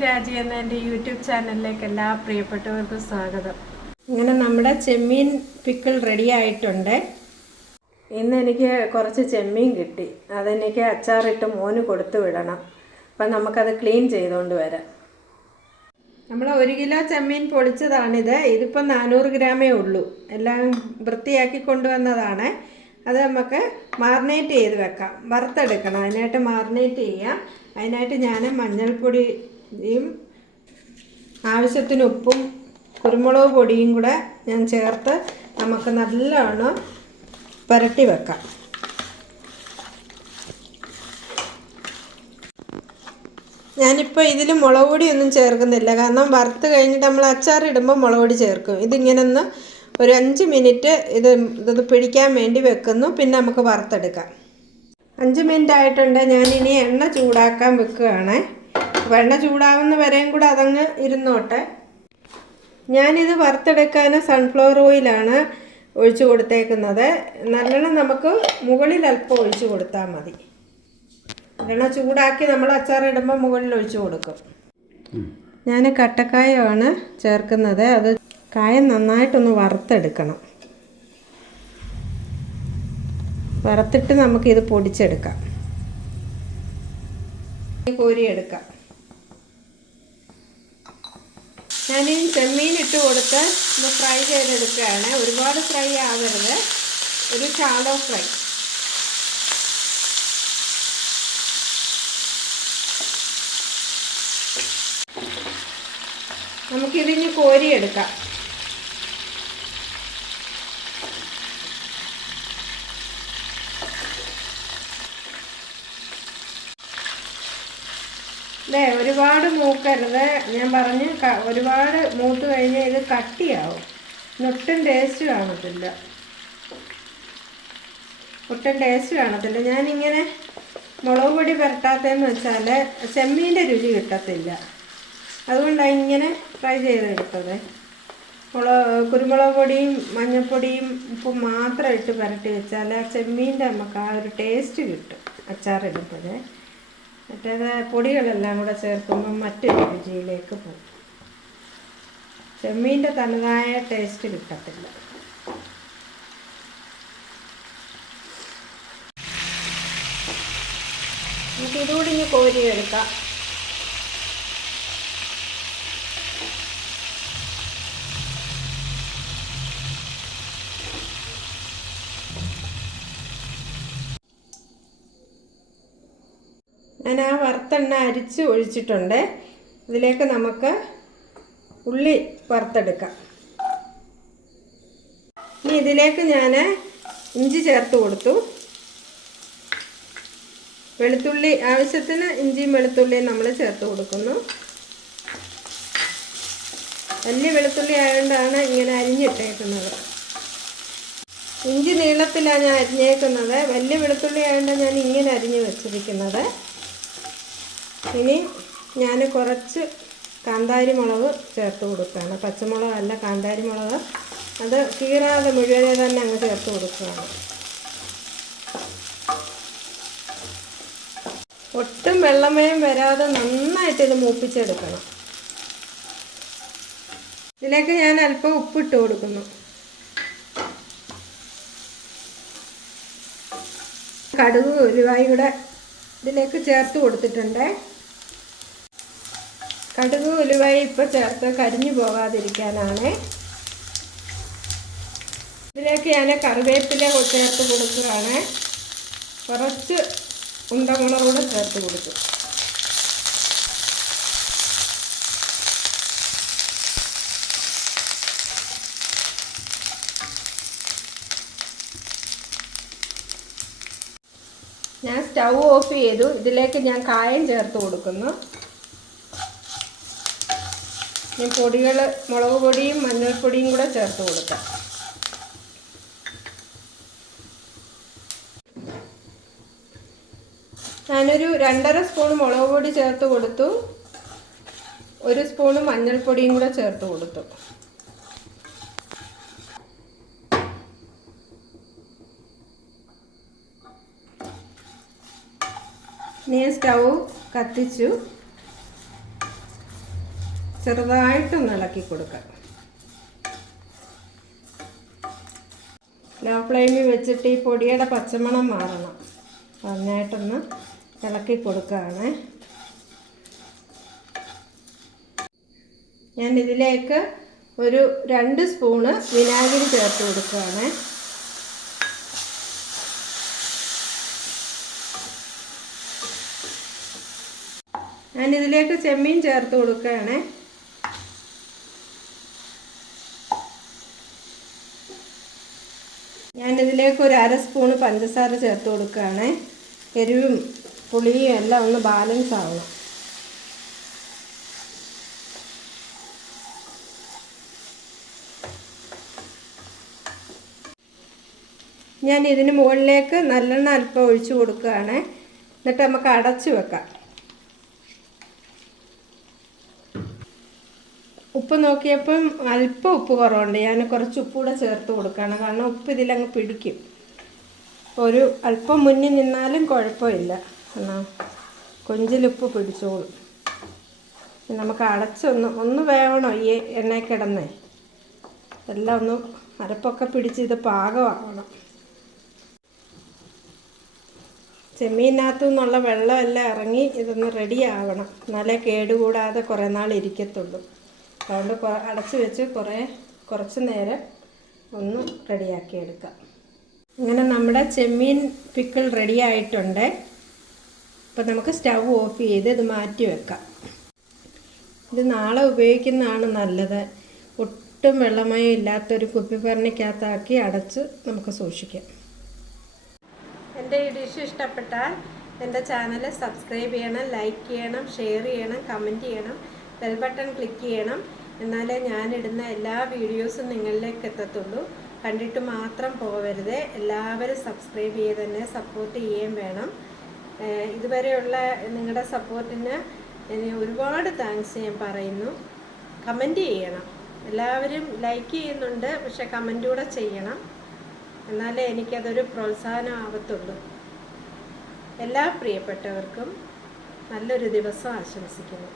രാജി എന്ന എന്റെ യൂട്യൂബ് ചാനലിലേക്ക് എല്ലാ പ്രിയപ്പെട്ടവർക്കും സ്വാഗതം. ഇങ്ങനെ നമ്മുടെ ചെമ്മീൻ പിക്കിൾ റെഡി ആയിട്ടുണ്ട്. ഇന്ന് എനിക്ക് കുറച്ച് ചെമ്മീൻ കിട്ടി. അതെനിക്ക് അച്ചാറിട്ട് മോന് കൊടുത്തു വിടണം. അപ്പം നമുക്കത് ക്ലീൻ ചെയ്തുകൊണ്ട് വരാം. നമ്മൾ ഒരു കിലോ ചെമ്മീൻ പൊളിച്ചതാണിത്. ഇതിപ്പോൾ നാനൂറ് ഗ്രാമേ ഉള്ളൂ. എല്ലാം വൃത്തിയാക്കി കൊണ്ടുവന്നതാണ്. അത് നമുക്ക് മാറിനേറ്റ് ചെയ്ത് വെക്കാം. വറുത്തെടുക്കണം. അതിനായിട്ട് മാറിനേറ്റ് ചെയ്യാം. അതിനായിട്ട് ഞാൻ മഞ്ഞൾപ്പൊടിയും ആവശ്യത്തിന് ഉപ്പും കുരുമുളക് പൊടിയും കൂടെ ഞാൻ ചേർത്ത് നമുക്ക് നല്ലവണ്ണം പുരട്ടി വെക്കാം. ഞാനിപ്പോൾ ഇതിൽ മുളക് പൊടി ഒന്നും ചേർക്കുന്നില്ല. കാരണം വറുത്ത് കഴിഞ്ഞിട്ട് നമ്മൾ അച്ചാർ ഇടുമ്പോൾ മുളക് പൊടി ചേർക്കും. ഇതിങ്ങനെ ഒന്ന് ഒരു അഞ്ച് മിനിറ്റ് ഇത് ഇത് പിടിക്കാൻ വേണ്ടി വെക്കുന്നു. പിന്നെ നമുക്ക് വറുത്തെടുക്കാം. അഞ്ച് മിനിറ്റ് ആയിട്ടുണ്ട്. ഞാനിനി എണ്ണ ചൂടാക്കാൻ വെക്കുകയാണ്. എണ്ണ ചൂടാവുന്ന വരെയും കൂടെ അതങ്ങ് ഇരുന്നോട്ടെ. ഞാനിത് വറുത്തെടുക്കാൻ സൺഫ്ലവർ ഓയിലാണ് ഒഴിച്ചു കൊടുത്തേക്കുന്നത്. നല്ലോണം നമുക്ക് മുകളിൽ അല്പം ഒഴിച്ചു കൊടുത്താൽ മതി. എണ്ണ ചൂടാക്കി നമ്മൾ അച്ചാർ ഇടുമ്പോൾ മുകളിൽ ഒഴിച്ചു കൊടുക്കും. ഞാൻ കട്ടക്കായമാണ് ചേർക്കുന്നത്. അത് കായ നന്നായിട്ടൊന്ന് വറുത്തെടുക്കണം. വറുത്തിട്ട് നമുക്കിത് പൊടിച്ചെടുക്കാം. കോരിയെടുക്കാം. ഞാൻ ഈ ചെമ്മീൻ ഇട്ട് കൊടുത്ത് ഒന്ന് ഫ്രൈ ചെയ്തെടുക്കുകയാണ്. ഒരുപാട് ഫ്രൈ ആകരുത് ഒരു ഷാലോ ഫ്രൈ. നമുക്കിതിന് കോരിയെടുക്കാം. അല്ലേ ഒരുപാട് മൂക്കരുത്. ഞാൻ പറഞ്ഞ് ഒരുപാട് മൂത്ത് കഴിഞ്ഞാൽ ഇത് കട്ടിയാവും. ഒട്ടും ടേസ്റ്റ് കാണത്തില്ല. ഒട്ടും ടേസ്റ്റ് കാണത്തില്ല. ഞാനിങ്ങനെ മുളക് പൊടി പുരട്ടാത്തതെന്ന് വെച്ചാൽ ചെമ്മീന്റെ രുചി കിട്ടത്തില്ല. അതുകൊണ്ടാണ് ഇങ്ങനെ ഫ്രൈ ചെയ്തെടുത്തത്. മുളക് കുരുമുളക് പൊടിയും മഞ്ഞൾപ്പൊടിയും ഉപ്പും മാത്രം ഇട്ട് പുരട്ടി വെച്ചാൽ ചെമ്മീന്റെ നമുക്ക് ആ ഒരു ടേസ്റ്റ് കിട്ടും. അച്ചാറിടുമ്പോൾ മറ്റേത് പൊടികളെല്ലാം കൂടെ ചേർക്കുമ്പോൾ മറ്റൊരു രുചിയിലേക്ക് പോകും. ചെമ്മീന്റെ തനതായ ടേസ്റ്റ് കിട്ടത്തില്ല. നമുക്ക് ഇതുകൂടി ഇനി കോരിയെടുക്കാം. ഞാൻ ആ വറുത്തെണ്ണ അരിച്ച് ഒഴിച്ചിട്ടുണ്ട്. ഇതിലേക്ക് നമുക്ക് ഉള്ളി വറുത്തെടുക്കാം. ഇനി ഇതിലേക്ക് ഞാൻ ഇഞ്ചി ചേർത്ത് കൊടുത്തു. വെളുത്തുള്ളി ആവശ്യത്തിന് ഇഞ്ചിയും വെളുത്തുള്ളിയും നമ്മൾ ചേർത്ത് കൊടുക്കുന്നു. വലിയ വെളുത്തുള്ളി ആയതുകൊണ്ടാണ് ഇങ്ങനെ അരിഞ്ഞിട്ടേക്കുന്നത്. ഇഞ്ചി നീളത്തിലാണ് ഞാൻ അരിഞ്ഞേക്കുന്നത്. വലിയ വെളുത്തുള്ളി ആയതുകൊണ്ടാണ് ഞാൻ ഇങ്ങനെ അരിഞ്ഞ് വെച്ചിരിക്കുന്നത്. ഇനി ഞാൻ കുറച്ച് കാന്താരി മുളക് ചേർത്ത് കൊടുക്കുകയാണ്. പച്ചമുളകല്ല കാന്താരി മുളക്. അത് കീറാതെ മുഴുവനെ തന്നെ അങ്ങ് ചേർത്ത് കൊടുക്കുകയാണ്. ഒട്ടും വെള്ളമയം വരാതെ നന്നായിട്ട് ഇത് മൂപ്പിച്ചെടുക്കണം. ഇതിലേക്ക് ഞാൻ അല്പം ഉപ്പിട്ട് കൊടുക്കുന്നു. കടുക് ഉലുവായി കൂടെ ഇതിലേക്ക് ചേർത്ത് കൊടുത്തിട്ടുണ്ട്. കടുക് ഉലുവായി ഇപ്പോൾ ചേർത്ത് കരിഞ്ഞു പോകാതിരിക്കാനാണ്. ഇതിലേക്ക് ഞാൻ കറിവേപ്പില ചേർത്ത് കൊടുക്കുകയാണ്. കുറച്ച് ഉണ്ടമുളക് കൂടെ ചേർത്ത് കൊടുക്കും. ഞാൻ സ്റ്റൗ ഓഫ് ചെയ്തു. ഇതിലേക്ക് ഞാൻ കായം ചേർത്ത് കൊടുക്കുന്നു. ഞാൻ പൊടികൾ മുളക് പൊടിയും മഞ്ഞൾപ്പൊടിയും കൂടെ ചേർത്ത് കൊടുക്കാം. ഞാനൊരു രണ്ടര സ്പൂൺ മുളക് പൊടി ചേർത്ത് കൊടുത്തു. ഒരു സ്പൂണ് മഞ്ഞൾപ്പൊടിയും കൂടെ ചേർത്ത് കൊടുത്തു. ഞാൻ സ്റ്റൗ കത്തിച്ചു. ചെറുതായിട്ടൊന്ന് ഇളക്കി കൊടുക്കാം. ലോ ഫ്ലെയിമിൽ വെച്ചിട്ട് ഈ പൊടിയുടെ പച്ചമണം മാറണം. നന്നായിട്ടൊന്ന് ഇളക്കി കൊടുക്കുകയാണ്. ഞാൻ ഇതിലേക്ക് ഒരു രണ്ട് സ്പൂണ് വിനാഗിരി ചേർത്ത് കൊടുക്കുകയാണ്. ഞാനിതിലേക്ക് ചെമ്മീൻ ചേർത്ത് കൊടുക്കുകയാണ്. ഞാനിതിലേക്ക് ഒരു അര സ്പൂണ് പഞ്ചസാര ചേർത്ത് കൊടുക്കുകയാണ്. എരിവും പുളിയും എല്ലാം ഒന്ന് ബാലൻസ് ആവണം. ഞാൻ ഇതിന് മുകളിലേക്ക് നല്ലെണ്ണ അല്പം ഒഴിച്ചു കൊടുക്കുകയാണ്. എന്നിട്ട് നമുക്ക് അടച്ചു വെക്കാം. ഉപ്പ് നോക്കിയപ്പം അല്പം ഉപ്പ് കുറവുണ്ട്. ഞാൻ കുറച്ച് ഉപ്പ് കൂടെ ചേർത്ത് കൊടുക്കുകയാണ് കാരണം ഉപ്പ് ഇതിലങ്ങ് പിടിക്കും. ഒരു അല്പം മുന്നിൽ നിന്നാലും കുഴപ്പമില്ല. എന്നാൽ കൊഞ്ചിലുപ്പ് പിടിച്ചോളും. നമുക്ക് അടച്ചൊന്ന് ഒന്ന് വേവണോ ഈ എണ്ണ കിടന്നേ? എല്ലാം ഒന്ന് അരപ്പൊക്കെ പിടിച്ച് ഇത് പാകമാവണം. ചെമ്മീനകത്തു നിന്നുള്ള വെള്ളമെല്ലാം ഇറങ്ങി ഇതൊന്ന് റെഡി ആവണം. എന്നാലേ കേടുകൂടാതെ കുറേ നാൾ ഇരിക്കത്തുള്ളൂ. അതുകൊണ്ട് അടച്ച് വെച്ച് കുറേ കുറച്ച് നേരം ഒന്ന് റെഡിയാക്കി എടുക്കാം. ഇങ്ങനെ നമ്മുടെ ചെമ്മീൻ പിക്കിൾ റെഡി ആയിട്ടുണ്ട്. അപ്പോൾ നമുക്ക് സ്റ്റവ് ഓഫ് ചെയ്ത് ഇത് മാറ്റി വെക്കാം. ഇത് നാളെ ഉപയോഗിക്കുന്നതാണ് നല്ലത്. ഒട്ടും വെള്ളമയം ഇല്ലാത്തൊരു കുപ്പിപ്പറണിക്കകത്താക്കി അടച്ച് നമുക്ക് സൂക്ഷിക്കാം. എന്റെ ഈ ഡിഷ് ഇഷ്ടപ്പെട്ടാൽ എന്റെ ചാനൽ സബ്സ്ക്രൈബ് ചെയ്യണം ലൈക്ക് ചെയ്യണം ഷെയർ ചെയ്യണം കമന്റ് ചെയ്യണം ബെൽ ബട്ടൺ ക്ലിക്ക് ചെയ്യണം. എന്നാലേ ഞാനിടുന്ന എല്ലാ വീഡിയോസും നിങ്ങളിലേക്ക് എത്തത്തുള്ളൂ. കണ്ടിട്ട് മാത്രം പോകരുത് എല്ലാവരും സബ്സ്ക്രൈബ് ചെയ്ത് തന്നെ സപ്പോർട്ട് ചെയ്യുകയും വേണം. ഇതുവരെയുള്ള നിങ്ങളുടെ സപ്പോർട്ടിന് ഒരുപാട് താങ്ക്സ് ഞാൻ പറയുന്നു. കമന്റ് ചെയ്യണം. എല്ലാവരും ലൈക്ക് ചെയ്യുന്നുണ്ട്. പക്ഷെ കമന്റ് കൂടെ ചെയ്യണം. എന്നാലേ എനിക്കതൊരു പ്രോത്സാഹനം ആവത്തുള്ളൂ. എല്ലാ പ്രിയപ്പെട്ടവർക്കും നല്ലൊരു ദിവസം ആശംസിക്കുന്നു.